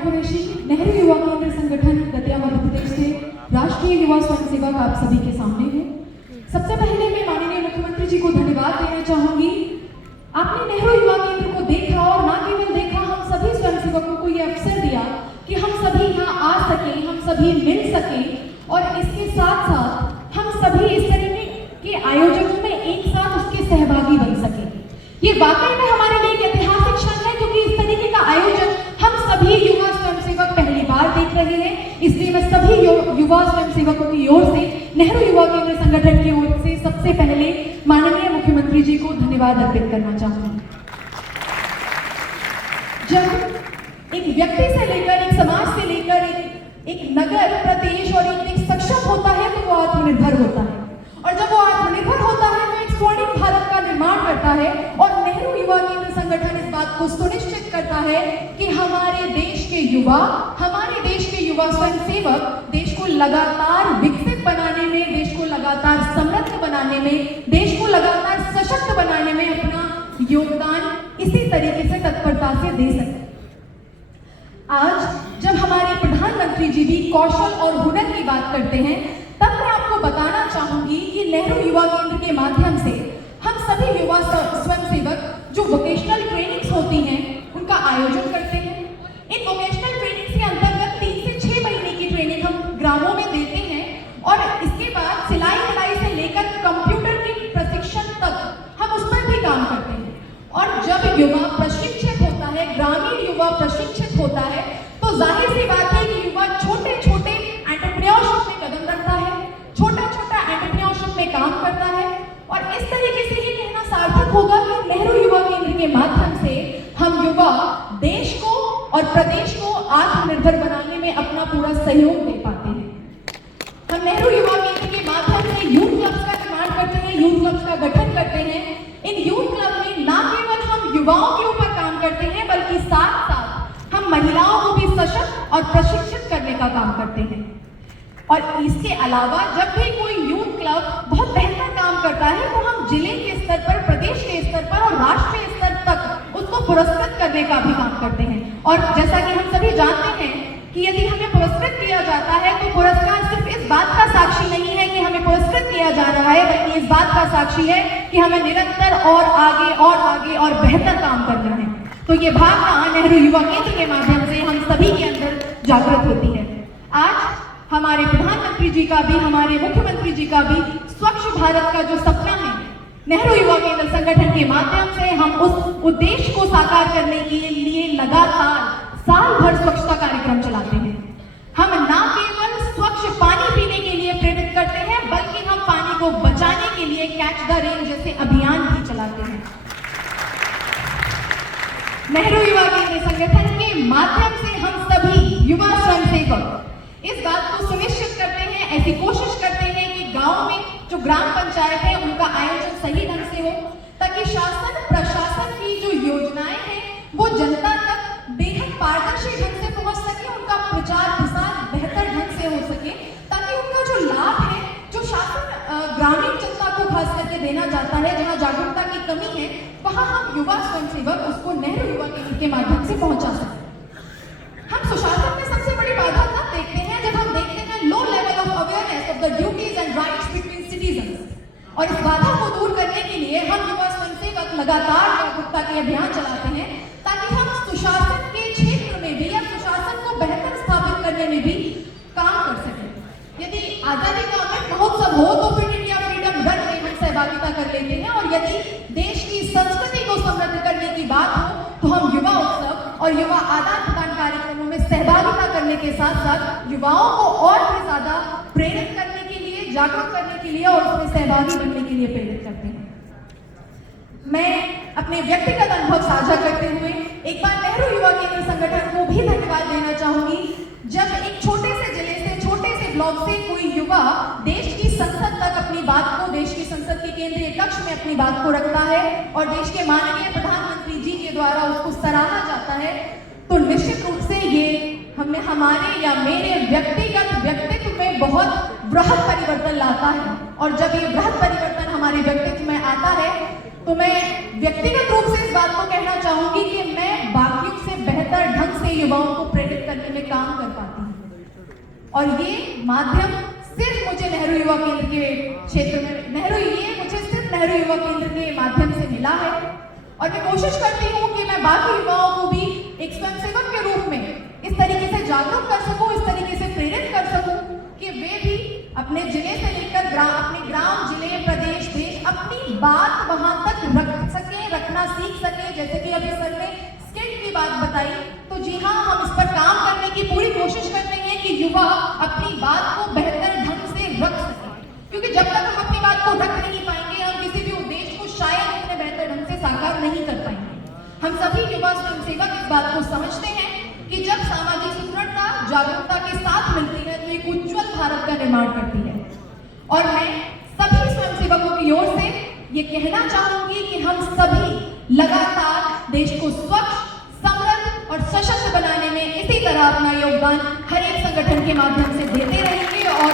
कुरैशी, नेहरू युवा केंद्र संगठन दतिया मध्य प्रदेश से राष्ट्रीय युवा स्वयंसेवक आप सभी के सामने हूँ। सबसे पहले मैं माननीय मुख्यमंत्री जी को धन्यवाद देना चाहूंगी। आपने नेहरू युवा केंद्र को देखा और न केवल देखा, हम सभी स्वयंसेवकों को ये अवसर दिया कि हम सभी यहाँ आ सके, हम सभी मिल सके और इसके साथ साथ हम सभी इस तरह के आयोजनों में एक साथ उसके सहभागी बन सके। ये वाकई में हमारे लिए एक ऐतिहासिक क्षण है, क्योंकि इस तरीके का आयोजन हम सभी युवा स्वयंसेवक पहली बार देख रहे हैं। इसलिए मैं सभी युवा स्वयंसेवकों की ओर से, नेहरू युवा केंद्र संगठन की ओर से सबसे पहले माननीय मुख्यमंत्री जी को धन्यवाद अर्पित करना चाहूंगी। जब एक व्यक्ति से लेकर, एक समाज से लेकर एक नगर, प्रदेश और एक सक्षम होता है तो वो आत्मनिर्भर होता है, और जब वो आत्मनिर्भर होता है तो एक स्वर्णिम भारत का निर्माण करता है। और नेहरू युवा केंद्र संगठन इस बात को सुनिश्चित करता है कि हमारे देश के युवा, हमारे देश के युवा स्वयंसेवक देश को लगातार विकसित बनाने में, देश को लगातार समृद्ध बनाने में, देश को लगातार सशक्त बनाने में अपना योगदान इसी तरीके से तत्परता से दे सकते। आज जब हमारे प्रधानमंत्री जी भी कौशल और हुनर की बात करते हैं, तब मैं आपको बताना चाहूंगी कि नेहरू युवा केंद्र के माध्यम से हम सभी युवा स्वयंसेवक जो वोकेशनल ट्रेनिंग्स होती हैं उनका आयोजन करते हैं। इन वोकेशनल ट्रेनिंग्स के अंतर्गत 3 से 6 महीने की ट्रेनिंग हम ग्रामों में देते हैं, और इसके बाद सिलाई कढ़ाई से लेकर कंप्यूटर के प्रशिक्षण तक हम उस पर भी काम करते हैं। और जब युवा प्रशिक्षित होता है, ग्रामीण युवा प्रशिक्षित होता है, तो जाहिर सी बात है कि युवा छोटे छोटे एंटरप्रेन्योरशिप में कदम रखता है, छोटा छोटा एंटरप्रेन्योरशिप में काम करता है। और इस तरीके से ये कहना सार्थक होगा कि नेहरू युवा केंद्र के माध्यम से हम युवा देश को और प्रदेश को आत्मनिर्भर बनाने में अपना पूरा सहयोग दे पाते हैं। हम नेहरू युवा केंद्र के माध्यम से यूथ क्लब्स का निर्माण करते हैं, यूथ क्लब्स का गठन करते हैं। इन यूथ क्लब में न केवल हम युवाओं के ऊपर काम करते हैं, बल्कि साथ साथ हम महिलाओं को भी सशक्त और प्रशिक्षित करने का काम करते हैं। और इसके अलावा जब भी कोई यूथ क्लब बहुत बेहतर काम करता है तो हम जिले के स्तर पर, प्रदेश के स्तर पर और राष्ट्रीय स्तर तक उसको पुरस्कृत करने का भी काम करते हैं। और जैसा कि हम सभी जानते हैं कि यदि हमें पुरस्कृत किया जाता है तो पुरस्कार सिर्फ इस बात का साक्षी नहीं है कि हमें पुरस्कृत किया जा रहा है, बल्कि इस बात का साक्षी है कि हमें निरंतर और आगे और बेहतर काम करना है। तो ये भावना नेहरू युवा केंद्र के माध्यम से हम सभी के अंदर जागृत होती है। आज हमारे प्रधानमंत्री जी का भी, हमारे मुख्यमंत्री जी का भी स्वच्छ भारत का जो सपना है, नेहरू युवा केंद्र संगठन के माध्यम से हम उस उद्देश्य को साकार करने के लिए लगातार साल भर स्वच्छता कार्यक्रम चलाते हैं। हम न केवल स्वच्छ पानी पीने के लिए प्रेरित करते हैं, बल्कि हम पानी को बचाने के लिए कैच द रेन जैसे अभियान भी चलाते हैं। नेहरू युवा केंद्र संगठन के माध्यम से हम सभी युवा स्वयंसेवक इस बात को सुनिश्चित करते हैं, ऐसी कोशिश करते हैं कि गांव में जो ग्राम पंचायत है उनका आयोजन सही ढंग से हो, ताकि शासन प्रशासन की जो योजनाएं हैं वो जनता तक बेहद पारदर्शी ढंग से पहुंच सके, उनका प्रचार प्रसार बेहतर ढंग से हो सके, ताकि उनका जो लाभ है, जो शासन ग्रामीण जनता को खास करके देना चाहता है, जहां जागरूकता की कमी है, वहां हम युवा स्वयंसेवक उसको नेहरू युवा केंद्र के माध्यम से पहुंचा सकते हैं। हम सुशासन में सबसे बड़ी बाधा तब देखते हैं जब हम देखते हैं low level of awareness of the duties and rights between citizens, और इस बाधा को दूर करने के लिए हम युवा स्वयंसेवक लगातार जागरूकता के अभियान चलाते हैं, ताकि हम सुशासन के क्षेत्र में भी या सुशासन को बेहतर स्थापित करने में भी काम कर सकें। यदि आजादी का अमृत महोत्सव हो तो फिट इंडिया फ्रीडम रन में हम सहभागिता कर लेते हैं, और यदि देश की संस्कृति को समृद्ध करने की बात हो तो हम युवा उत्सव और युवा आदान प्रदान कार्यक्रमों में सहभागिता करने के साथ साथ युवाओं को और भी ज्यादा प्रेरित करने के लिए, जागरूक करने के लिए और उसमें सहभागी बनने के लिए प्रेरित करते हैं। मैं अपने व्यक्तिगत अनुभव साझा करते हुए एक बार नेहरू युवा केंद्र संगठन को भी धन्यवाद देना चाहूंगी। जब एक छोटे से जिले से, छोटे से ब्लॉक से कोई युवा देश की संसद तक अपनी बात को, देश की संसद के केंद्रीय कक्ष में अपनी बात को रखता है और देश के माननीय प्रधानमंत्री जी के द्वारा उसको सराहा जाता है, तो निश्चित रूप से ये हमारे या मेरे व्यक्तित्व में बहुत बृहद परिवर्तन लाता है। और जब ये बृहद परिवर्तन हमारे व्यक्तित्व में आता है तो मैं व्यक्तिगत रूप से इस बात को कहना चाहूंगी कि मैं बाकियों से बेहतर बेहतर ढंग से युवाओं को प्रेरित करने में काम कर पाती हूँ। और ये माध्यम सिर्फ मुझे नेहरू युवा केंद्र के क्षेत्र में मुझे सिर्फ नेहरू युवा केंद्र के माध्यम से मिला है। और मैं कोशिश करती हूँ कि मैं बाकी युवाओं को भी एक स्वयंसेवक के रूप में इस तरीके से जागरूक कर सकूँ, इस तरीके से प्रेरित कर सकूँ कि वे भी अपने जिले से लेकर अपने ग्राम, जिले, प्रदेश, देश अपनी बात वहां तक रख सके, रखना सीख सके। जैसे कि अभी सर ने स्किल की बात बताई, तो जी हाँ, हम इस पर काम करने की पूरी कोशिश करते हैं कि युवा अपनी बात को बेहतर ढंग से रख सके, क्योंकि जब तक हम अपनी बात को रख नहीं पाएंगे, हम किसी भी उद्देश्य को शायद इतने बेहतर ढंग से साकार नहीं कर पाएंगे। हम सभी युवा स्वयंसेवक इस बात को समझते हैं कि जब सामाजिक सुदृढ़ता जागरूकता के साथ मिलती है तो एक उज्जवल भारत का निर्माण करती है। और मैं सभी स्वयंसेवकों की ओर से ये कहना चाहूंगी कि हम सभी लगातार देश को स्वच्छ, समृद्ध और सशक्त बनाने में इसी तरह अपना योगदान हर एक संगठन के माध्यम से देते रहेंगे और